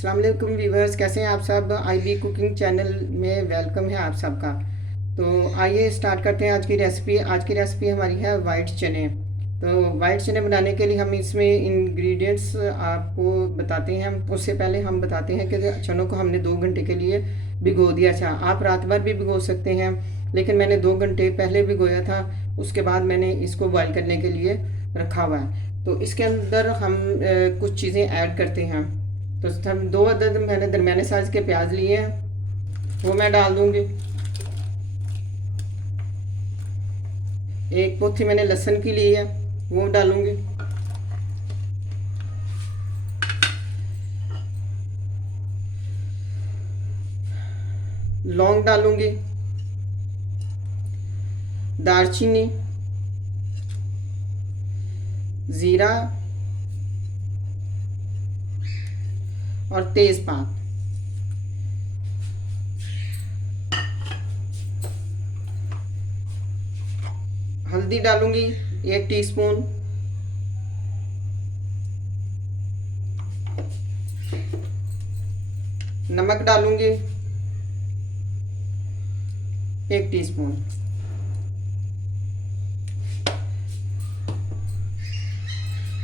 अस्सलाम वालेकुम व्यूवर्स, कैसे हैं आप सब। आई बी कुकिंग चैनल में वेलकम है आप सबका। तो आइए स्टार्ट करते हैं आज की रेसिपी। आज की रेसिपी हमारी है वाइट चने। तो वाइट चने बनाने के लिए हम इसमें इंग्रेडिएंट्स आपको बताते हैं। उससे पहले हम बताते हैं कि चनों को हमने 2 घंटे के लिए भिगो दिया था। आप रात भर भी भिगो सकते हैं, लेकिन मैंने 2 घंटे पहले भिगोया था। उसके बाद मैंने इसको बॉईल करने के लिए रखा हुआ है। तो इसके अंदर हम कुछ चीज़ें ऐड करते हैं। तो हम 2 अदद मैंने दरमियाने साइज़ के प्याज लिए हैं, वो मैं डाल दूंगी। 1 पोथी मैंने लहसुन की ली है, वो डालूंगी। लौंग डालूंगी, दालचीनी, ज़ीरा और तेज़पात। हल्दी डालूंगी 1 टीस्पून, नमक डालूंगी 1 टीस्पून।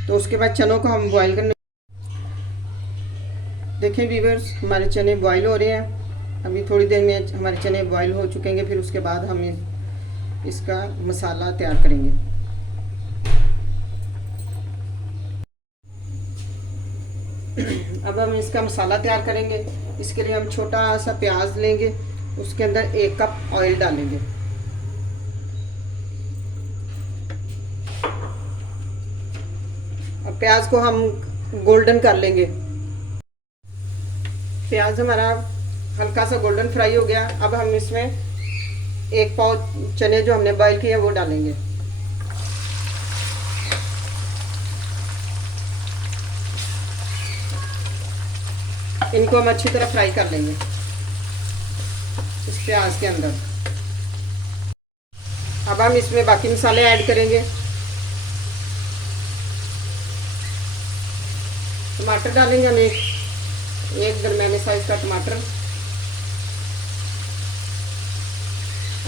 तो उसके बाद चनों को हम बॉईल करने। देखें व्यूअर्स, हमारे चने बॉईल हो रहे हैं। अभी थोड़ी देर में हमारे चने बॉईल हो चुकेंगे। फिर उसके बाद हम इसका मसाला तैयार करेंगे। अब हम इसका मसाला तैयार करेंगे। इसके लिए हम छोटा सा प्याज लेंगे, उसके अंदर 1 कप ऑयल डालेंगे। अब प्याज को हम गोल्डन कर लेंगे। प्याज हमारा हल्का सा गोल्डन फ्राई हो गया। अब हम इसमें 1 पाव चने जो हमने बॉईल किए वो डालेंगे। इनको हम अच्छी तरह फ्राई कर लेंगे इस प्याज के अंदर। अब हम इसमें बाकी मसाले ऐड करेंगे। टमाटर डालेंगे हम एक दरमियाने साइज का टमाटर।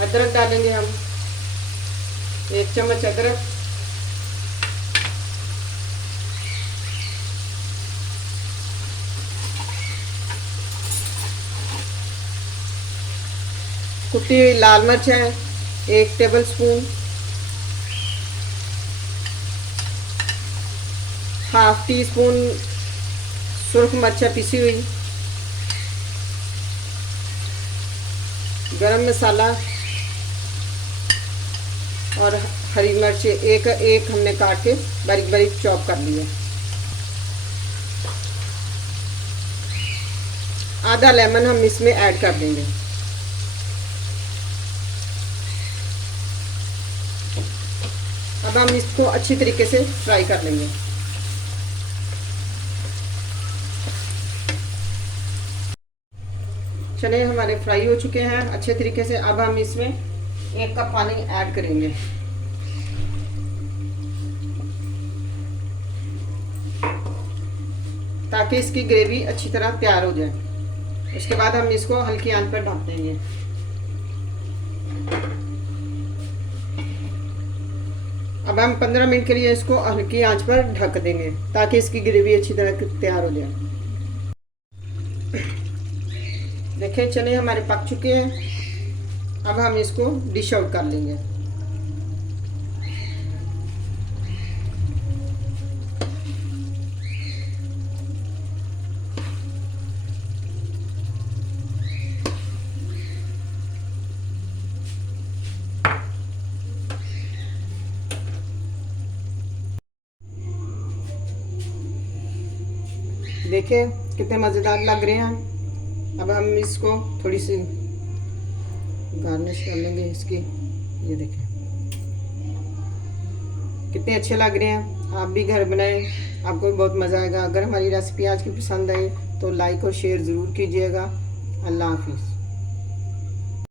अदरक डालेंगे हम 1 चम्मच अदरक। कुटी हुई लाल मिर्च है 1 tablespoon. Half teaspoon सुरख मिर्च पिसी हुई। गरम मसाला और हरी मिर्च एक हमने काट के बारीक बारीक चॉप कर लिया। आधा लेमन हम इसमें ऐड कर देंगे। अब हम इसको अच्छी तरीके से फ्राई कर लेंगे। चने हमारे फ्राई हो चुके हैं अच्छे तरीके से। अब हम इसमें 1 कप पानी ऐड करेंगे। ताकि इसकी ग्रेवी अच्छी तरह तैयार हो जाए। उसके बाद हम इसको हल्की आंच पर ढक देंगे। अब हम 15 मिनट के लिए इसको हल्की आंच पर ढक देंगे ताकि इसकी ग्रेवी अच्छी तरह तैयार हो जाए। देखें चने हमारे पक चुके हैं। अब हम इसको डिश आउट कर लेंगे। देखें कितने मज़ेदार लग रहे हैं। अब हम इसको थोड़ी सी गार्निश कर लेंगे इसकी। ये देखें कितने अच्छे लग रहे हैं। आप भी घर बनाएं, आपको भी बहुत मज़ा आएगा। अगर हमारी रेसिपी आज की पसंद आई तो लाइक और शेयर ज़रूर कीजिएगा। अल्लाह हाफिज़।